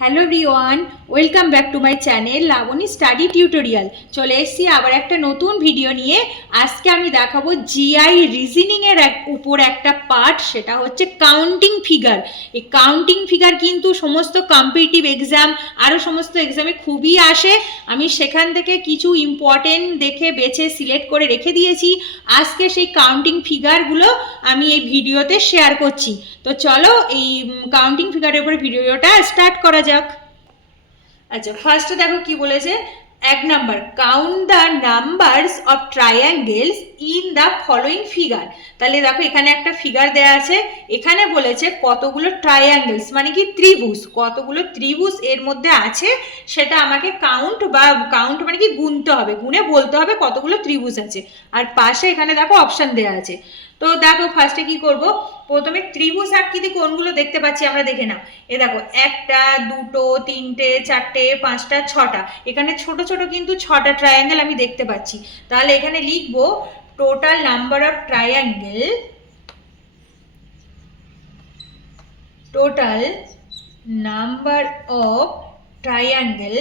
Hello everyone, welcome back to my channel Labani study tutorial. চলে এসেছি আবার একটা নতুন ভিডিও নিয়ে। আজকে আমি দেখাবো জিআই রিজনিংয়ের উপর একটা পার্ট, সেটা হচ্ছে কাউন্টিং ফিগার। এই কাউন্টিং ফিগার কিন্তু সমস্ত কম্পিটিটিভ এক্সাম আরও সমস্ত এক্সামে খুবই আসে। আমি সেখান থেকে কিছু ইম্পর্টেন্ট দেখে বেছে সিলেক্ট করে রেখে দিয়েছি। আজকে সেই কাউন্টিং ফিগারগুলো আমি এই ভিডিওতে শেয়ার করছি। তো চলো এই কাউন্টিং ফিগারের উপরে ভিডিওটা স্টার্ট করা যাক। আচ্ছা, ফার্স্টে দেখো কি বলেছে। এক number, count the numbers of triangles in the following figure. তাহলে দেখো এখানে একটা ফিগার দেয়া আছে, এখানে বলেছে কতগুলো ট্রায়াঙ্গেলস মানে কি ত্রিভুজ, কতগুলো ত্রিভুজ এর মধ্যে আছে সেটা আমাকে কাউন্ট মানে কি গুনতে হবে, গুনে বলতে হবে কতগুলো ত্রিভুজ আছে। আর পাশে এখানে দেখো অপশন দেয়া আছে। তো দেখো ফার্স্টে কি করব, প্রথমে ত্রিভুজ আকৃতি কোনগুলো দেখতে পাচ্ছি আমরা দেখে নাও। এ দেখো একটা, দুটো, তিনটে, চারটে, পাঁচটা, ছটা। এখানে ছোট ছোট কিন্তু ছটা ট্রায়াঙ্গেল আমি দেখতে পাচ্ছি। তাহলে এখানে লিখবো total number of triangle, total number of triangle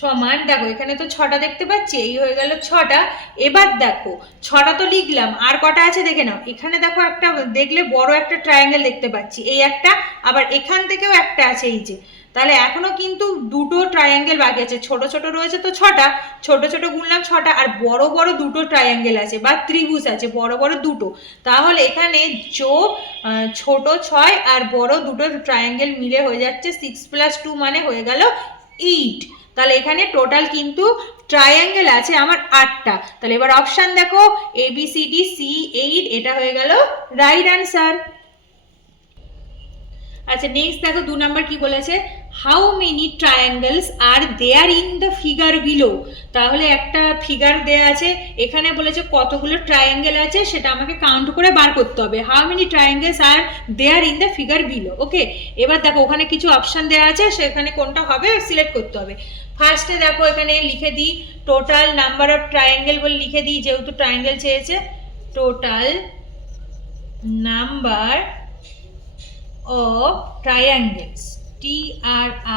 সমান, দেখো এখানে তো ছটা দেখতে পাচ্ছি, এই হয়ে গেল ছটা। এবার দেখো ছটা তো লিখলাম, আর কটা আছে দেখে নাও। এখানে দেখো একটা দেখলে বড় একটা ট্রায়াঙ্গেল দেখতে পাচ্ছি, এই একটা, আবার এখান থেকেও একটা আছে এই যে। তাহলে এখনো কিন্তু দুটো ট্রায়াঙ্গেল বাকি আছে, ছোট ছোট রয়েছে তো ছটা, ছোট ছোট গুনলাম ছটা, আর বড় বড় দুটো ট্রায়াঙ্গেল আছে বা ত্রিভুজ আছে বড় বড় দুটো। তাহলে এখানে যোগ ছোট 6 আর বড় দুটো ট্রায়াঙ্গেল মিলে হয়ে যাচ্ছে 6+2 মানে হয়ে গেল 8। তাহলে এখানে টোটাল কিন্তু ট্রায়াঙ্গেল আছে আমার 8টা। তাহলে এবার অপশন দেখো, ABCD C8, এটা হয়ে গেল রাইট অ্যান্সার। আচ্ছা নেক্সট দেখো 2 নাম্বার কি বলেছে, how many triangles are there in the figure below. তাহলে একটা ফিগার দেয়া আছে, এখানে বলেছে কতগুলো ট্রায়াঙ্গেল আছে সেটা আমাকে কাউন্ট করে বার করতে হবে। How many triangles are there in the figure below. Okay, এবার দেখো ওখানে কিছু অপশন দেওয়া আছে, সেখানে কোনটা হবে সিলেক্ট করতে হবে। ফার্স্টে দেখো এখানে লিখে দিই টোটাল নাম্বার অফ ট্রায়াঙ্গেল বলে লিখে দিই, যেহেতু ট্রায়াঙ্গেল চেয়েছে। Total number of triangles, TRIANGLES,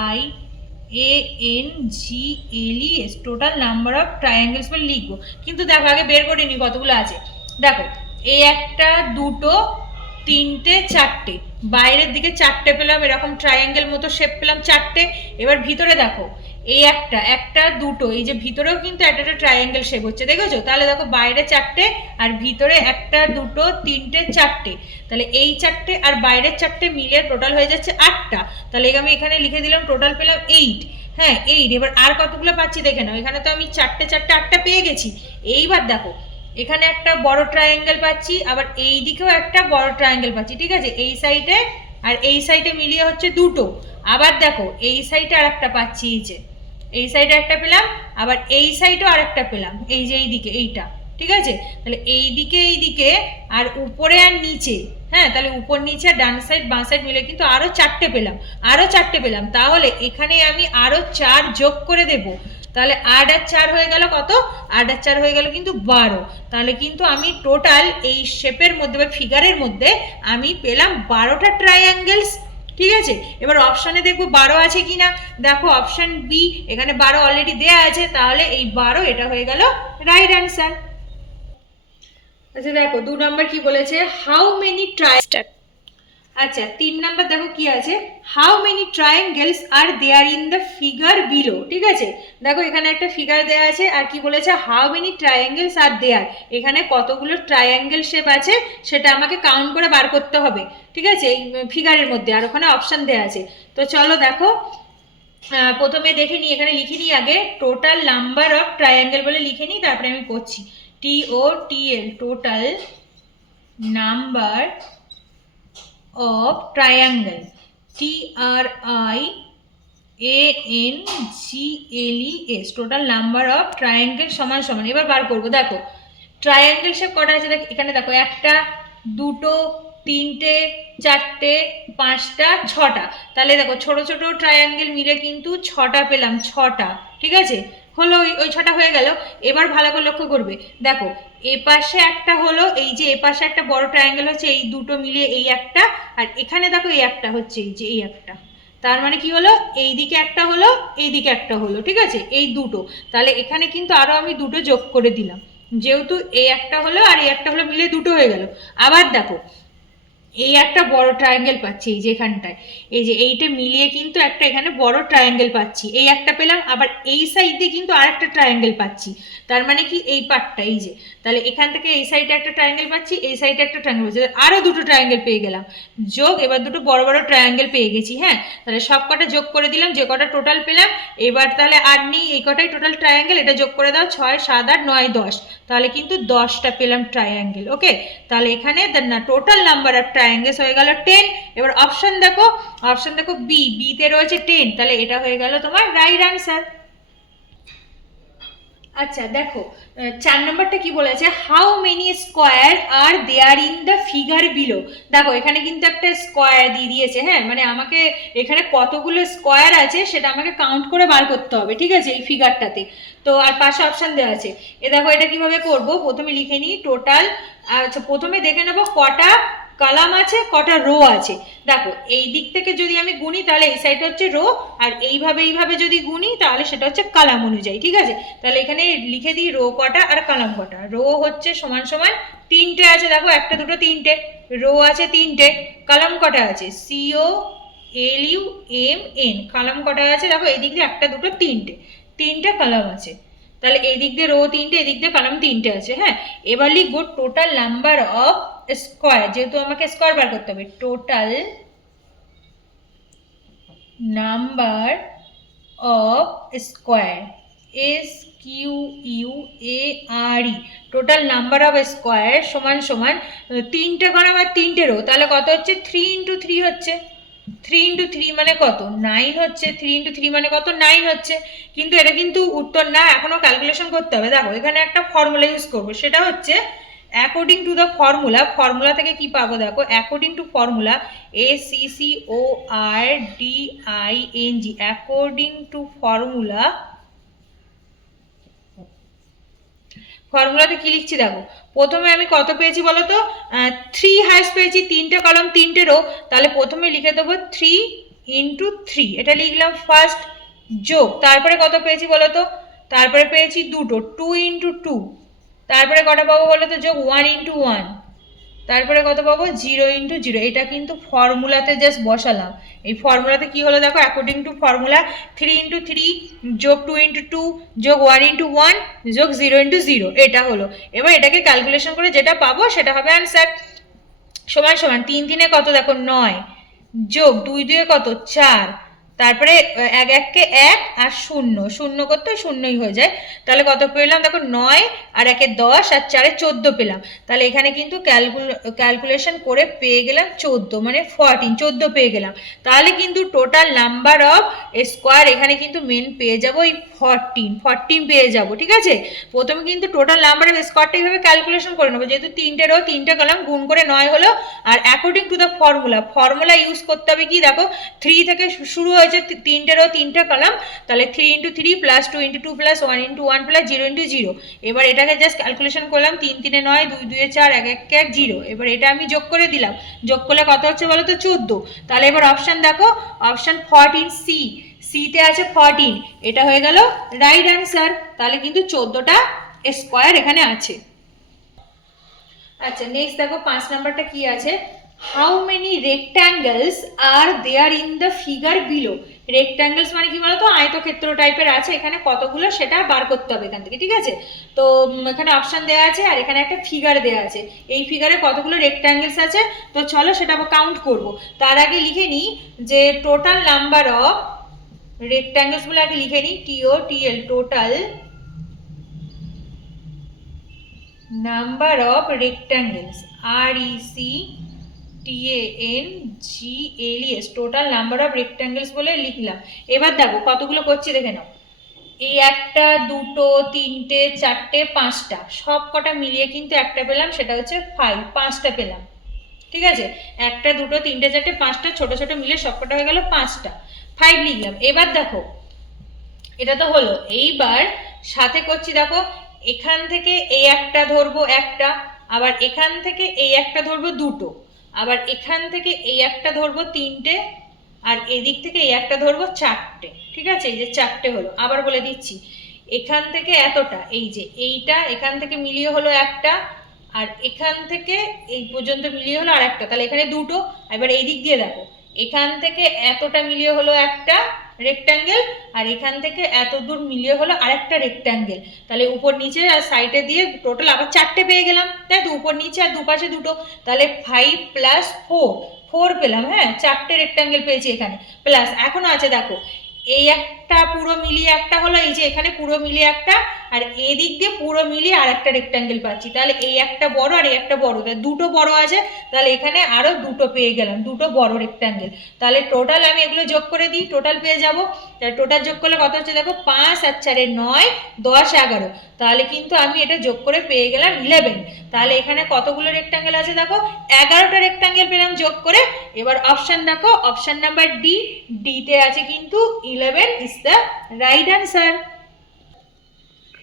total number of triangles বলে লিখবো। কিন্তু দেখো আগে বের করে নি কতগুলো আছে। দেখো এই একটা, দুটো, তিনটে, চারটে, বাইরের দিকে চারটে পেলাম, এরকম ট্রায়াঙ্গেল মতো শেপ পেলাম চারটে। এবার ভিতরে দেখো এই একটা, একটা, দুটো, এই যে ভিতরেও কিন্তু একটা একটা ট্রায়াঙ্গেল শেপ হচ্ছে, দেখেছো? তাহলে দেখো বাইরে চারটে আর ভিতরে একটা, দুটো, তিনটে, চারটে। তাহলে এই চারটে আর বাইরের চারটে মিলে টোটাল হয়ে যাচ্ছে 8টা। তাহলে আমি এখানে লিখে দিলাম টোটাল পেলাম 8। হ্যাঁ 8। এবার আর কতগুলো পাচ্ছি দেখে নাও, এখানে তো আমি চারটে চারটে 8টা পেয়ে গেছি। এইবার দেখো এখানে একটা বড় ট্রায়াঙ্গেল পাচ্ছি, আবার এই দিকেও একটা বড় ট্রায়াঙ্গেল পাচ্ছি, ঠিক আছে? এই সাইডে আর এই সাইডে মিলিয়ে হচ্ছে দুটো। আবার দেখো এই সাইডে আর একটা পাচ্ছি, এই যে এই সাইডে একটা পেলাম, আবার এই সাইডেও আর একটা পেলাম, এই যে এইদিকে এইটা, ঠিক আছে? তাহলে এইদিকে আর উপরে আর নিচে, হ্যাঁ তাহলে উপর নিচে আর ডান সাইড বাঁ সাইড মিলে কিন্তু আরো চারটে পেলাম। তাহলে এখানে আমি আরো 4 যোগ করে দেব। তাহলে 8 আর 4 হয়ে গেল কত? 8 আর 4 হয়ে গেল কিন্তু 12। তাহলে কিন্তু আমি টোটাল এই শেপের মধ্যে বা ফিগারের মধ্যে আমি পেলাম 12টা ট্রায়াঙ্গেলস, ঠিক আছে? এবার অপশানে দেখবো 12 আছে কিনা। দেখো অপশন বি, এখানে 12 অলরেডি দেয়া আছে, তাহলে এই 12 এটা হয়ে গেল রাইট অ্যান্সার। আচ্ছা দেখো 2 নাম্বার কি বলেছে, হাউ মেনি আচ্ছা 3 নাম্বার দেখো কি আছে, how many triangles are there in the figure below. ঠিক আছে, দেখো এখানে একটা ফিগার দেওয়া আছে, আর কি বলেছে হাউ মেনি ট্রায়াঙ্গেলস আর দেয়ার, এখানে কতগুলো ট্রায়াঙ্গেল শেপ আছে সেটা আমাকে কাউন্ট করে বার করতে হবে, ঠিক আছে? এই ফিগারের মধ্যে, আর ওখানে অপশান দেওয়া আছে। তো চলো দেখো প্রথমে দেখে নিই, এখানে লিখে নিই আগে টোটাল নাম্বার অফ ট্রায়াঙ্গেল বলে লিখে নিই, তারপরে আমি করছি। TOTL, total number of triangle, TRIANGLES, total number of triangle সমান সমান। এবার বার করবো, দেখো ট্রায়াঙ্গেল শেপ কটা আছে দেখ, এখানে দেখো একটা, দুটো, তিনটে, চারটে, পাঁচটা, ছটা। তাহলে দেখো ছোট ছোট ট্রায়াঙ্গেল মিলে কিন্তু 6টা পেলাম, 6টা, ঠিক আছে? হলো, ওই ছটা হয়ে গেল। এবার ভালো করে লক্ষ্য করবে, দেখো এ পাশে একটা হলো, এই যে এ পাশে একটা বড় ট্রায়াঙ্গেল হচ্ছে, এই দুটো মিলিয়ে এই একটা, আর এখানে দেখো এই একটা হচ্ছে, এই যে এই একটা। তার মানে কি হলো, এই দিকে একটা হলো, এই দিকে একটা হলো, ঠিক আছে, এই দুটো। তাহলে এখানে কিন্তু আরো আমি দুটো যোগ করে দিলাম, যেহেতু এই একটা হলো আর এই একটা হলো, মিলে দুটো হয়ে গেল। আবার দেখো এই একটা বড় ট্রায়াঙ্গেল পাচ্ছি, এই যে এখানটায়, এই যে এইটা মিলিয়ে কিন্তু একটা এখানে বড় ট্রায়াঙ্গেল পাচ্ছি, এই একটা পেলাম। আবার এই সাইড দিয়ে কিন্তু আরেকটা ট্রায়াঙ্গেল পাচ্ছি, তার মানে কি এই পার্টটা, এই যে, তাহলে এখান থেকে এই সাইডে একটা ট্রায়াঙ্গেল পাচ্ছি, এই সাইডে একটা ট্রায়াঙ্গেল পাচ্ছি, আরো দুটো ট্রায়াঙ্গেল পেয়ে গেলাম। যোগ, এবার দুটো বড় বড় ট্রায়াঙ্গেল পেয়ে গেছি। হ্যাঁ, তাহলে সব কটা যোগ করে দিলাম, যে কটা টোটাল পেলাম। এবার তাহলে আর নেই, এই কটাই টোটাল ট্রায়াঙ্গেল, এটা যোগ করে দাও, 6 7 8 9 10, তাহলে কিন্তু 10টা পেলাম ট্রায়াঙ্গেল। ওকে, তাহলে এখানে টোটাল নাম্বার অফ ট্রায়াঙ্গেলস হয়ে গেল 10। এবার অপশন দেখো, অপশন দেখো বি তে রয়েছে 10, তাহলে এটা হয়ে গেল তোমার রাইট অ্যান্সার। আচ্ছা দেখো, 4 নম্বরটা কি বলেছে, how many square are there in the figure below. দেখো এখানে কিন্তু একটা স্কোয়ার দিয়ে দিয়েছে, হ্যাঁ, মানে আমাকে এখানে কতগুলো স্কোয়ার আছে সেটা আমাকে কাউন্ট করে বার করতে হবে, ঠিক আছে, এই ফিগারটাতে। তো আর পাশে অপশন দেওয়া আছে। দেখো এটা কিভাবে করব, প্রথমে লিখে নিই টোটাল। আচ্ছা, প্রথমে দেখে নেবো কটা কলাম আছে, কটা রো আছে। দেখো এই দিক থেকে যদি আমি গুনি তাহলে এই সাইড হচ্ছে রো, আর এইভাবে যদি গুনি তাহলে সেটা হচ্ছে কলাম অনুযায়ী, ঠিক আছে। তাহলে এখানে লিখে দিই রো কটা আর কলাম কটা। রো হচ্ছে সমান সমান 3টে আছে, দেখো 1 2 3টে রো আছে, 3টে। কলাম কটা আছে, COLUMN, কলাম কটা আছে, দেখো এই দিক দিয়ে 1 2 3টে কলাম আছে। তাহলে এই দিক দিয়ে রো 3টে, এই দিক দিয়ে কলাম 3টে আছে। হ্যাঁ, এবার লিখবো টোটাল নাম্বার অফ স্কোয়ার, যেহেতু আমাকে স্কোয়ার বার করতে হবে, total number of square, SQUARE, total number of square সমান সমান 3টে কলাম আর 3টে রো, তাহলে কত হচ্ছে, 3 × 3 হচ্ছে। 3 × 3 মানে কত, 9 হচ্ছে। 3 × 3 মানে কত, 9 হচ্ছে। কিন্তু এটা কিন্তু উত্তর না, এখনো ক্যালকুলেশন করতে হবে। দেখো এখানে একটা ফর্মুলা ইউজ করবো, সেটা হচ্ছে according to the formula. Formula থেকে কি পাবো, দেখো according to formula, ACCORDING, according to formula. ফর্মুলাতে কি লিখছি দেখো, প্রথমে আমি কত পেয়েছি বলো তো, 3 হ্যাশ পেয়েছি, 3টে কলাম 3টে রো। তাহলে প্রথমে লিখে দেবো 3 × 3, এটা লিখলাম ফার্স্ট। যোগ, তারপরে কত পেয়েছি বলো তো, তারপরে পেয়েছি দুটো, 2 × 2। তারপরে কটা পাবো বলো তো, যোগ 1 × 1। তারপরে কত পাবো, 0 × 0। এটা কিন্তু ফর্মুলাতে জাস্ট বসালাম। এই ফর্মুলাতে কি হলো দেখো, অ্যাকর্ডিং টু ফর্মুলা 3 × 3 যোগ 2 × 2 যোগ 1 × 1 যোগ 0 × 0, এটা হলো। এবার এটাকে ক্যালকুলেশন করে যেটা পাবো সেটা হবে অ্যান্সার। সমান সমান 3 3 কত দেখো 9, যোগ 2 2 কত 4, তারপরে 1 1 কে 1 আর 0 0 করতে শূন্যই হয়ে যায়। তাহলে কত পেলাম দেখো, 9 আর 1 এ 10 আর 4 এ 14 পেলাম। তাহলে এখানে কিন্তু ক্যালকুলেশন করে পেয়ে গেলাম 14, মানে 14 পেয়ে গেলাম। তাহলে কিন্তু টোটাল নাম্বার অফ স্কোয়ার এখানে কিন্তু মেন পেয়ে যাবো এই 14 পেয়ে যাবো, ঠিক আছে। প্রথমে কিন্তু টোটাল নাম্বার অফ স্কোয়ারটা এইভাবে ক্যালকুলেশন করে নেবো, যেহেতু 3টে রো 3টে কলাম, গুণ করে 9 হলো। আর according to the formula use করতে হবে কি দেখো, 3 থেকে শুরু হয়েছে, 3টে রো 3টে কলাম, তাহলে 3 × 3 প্লাস 2 × 2 প্লাস 1 × 1 প্লাস 0 × 0। এবার এটাকে জাস্ট ক্যালকুলেশন করলাম, 3 3 9, 2 2 4, 1 1 1 0। এবার এটা আমি যোগ করে দিলাম, যোগ করলে কত হচ্ছে বলো তো, 14। তাহলে এবার অপশন দেখো, অপশন 14 সিতে আছে 14, এটা হয়ে গেল রাইট অ্যান্সার। তাহলে কিন্তু 14টা স্কোয়ার এখানে আছে। আচ্ছা নেক্সট দেখো 5 নাম্বারটা কি আছে, how many rectangles are there in the figure below. Rectangles মানে কি বলতো, আয়তক্ষেত্র টাইপের আছে, এখানে কতগুলো সেটা বার করতে হবে এখান থেকে, ঠিক আছে। তো এখানে অপশন দেওয়া আছে আর এখানে একটা ফিগার দেওয়া আছে, এই ফিগারে কতগুলো রেক্ট্যাঙ্গেলস আছে, তো চলো সেটা কাউন্ট করব। তার আগে লিখে নিই যে টোটাল নাম্বার অফ রেক্ট্যাঙ্গেলস গুলো আগে লিখে নিই, TOTL, total number of rectangles, RECTANGLES, total number of rectangles বলে লিখলাম। এবার দেখো কতগুলো করছি দেখে নাও, এই 1 2 3 4 5টা, সব কটা মিলিয়ে কিন্তু একটা পেলাম, সেটা হচ্ছে 5, 5টা পেলাম, ঠিক আছে। 1 2 3 4 5টা, ছোট ছোট মিলে সব কটা হয়ে গেল 5টা, 5 লিখলাম। এবার দেখো এটা তো হলো। এইবার সাথে করছি দেখো, এখান থেকে এই একটা ধরবো একটা, আবার এখান থেকে এই একটা ধরবো দুটো, আবার এখান থেকে এই একটা ধরবো তিনটে, আর এদিক থেকে এই একটা ধরবো চারটে। ঠিক আছে, এই যে চারটে হলো। আবার বলে দিচ্ছি, এখান থেকে এতটা, এই যে এইটা এখান থেকে মিলিয়ে হলো একটা, আর এখান থেকে এই পর্যন্ত মিলিয়ে হলো আর একটা, তাহলে এখানে দুটো। এবার এই দিক দিয়ে দেখো, এখান থেকে এতটা মিলিয়ে হলো একটা রেক্ট্যাঙ্গেল, আর এখান থেকে এত দূর মিলিয়ে হলো আরেকটা রেক্ট্যাঙ্গেল। তাহলে উপর নিচে আর সাইডে দিয়ে টোটাল আবার চারটে পেয়ে গেলাম, তাই তো, উপর নিচে আর দুপাশে দুটো। তাহলে 5 + 4, 4 পেলাম। হ্যাঁ, চারটে রেক্ট্যাঙ্গেল পেয়েছি এখানে। প্লাস এখনো আছে দেখো, এই একটা পুরো মিলিয়ে একটা হলো, এই যে এখানে পুরো মিলিয়ে একটা, আর এদিক দিয়ে পুরো মিলিয়ে আর একটা রেক্ট্যাঙ্গেল পাচ্ছি। তাহলে এই একটা বড় আর এই একটা বড়, তাহলে দুটো বড় আছে, তাহলে এখানে আরো দুটো পেয়ে গেলাম, দুটো বড় রেক্ট্যাঙ্গেল। তাহলে টোটাল আমি এগুলো যোগ করে দিই, টোটাল পেয়ে যাব। তাহলে টোটাল যোগ করলে কত হচ্ছে দেখো, 5 আর 4 9, 10 11। তাহলে কিন্তু আমি এটা যোগ করে পেয়ে গেলাম 11। তাহলে এখানে কতগুলো রেক্ট্যাঙ্গেল আছে দেখো, 11টা রেক্ট্যাঙ্গেল পেলাম যোগ করে। এবার অপশন দেখো, অপশন নাম্বার ডি, ডিতে আছে কিন্তু 11 ইজ দ্য রাইট অ্যান্সার।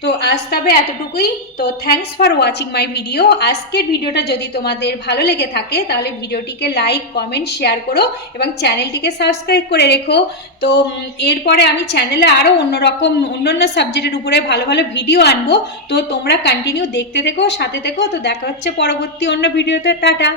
তো আজ তবে এতটুকুই। তো thanks for watching my video. আজকের ভিডিওটা যদি তোমাদের ভালো লেগে থাকে তাহলে ভিডিওটিকে লাইক কমেন্ট শেয়ার করো এবং চ্যানেলটিকে সাবস্ক্রাইব করে রেখো। তো এরপরে আমি চ্যানেলে আরও অন্যান্য সাবজেক্টের উপরে ভালো ভালো ভিডিও আনবো। তো তোমরা কন্টিনিউ দেখতে থেকো, সাথে থেকো। তো দেখা হচ্ছে পরবর্তী অন্য ভিডিওতে। টাটা।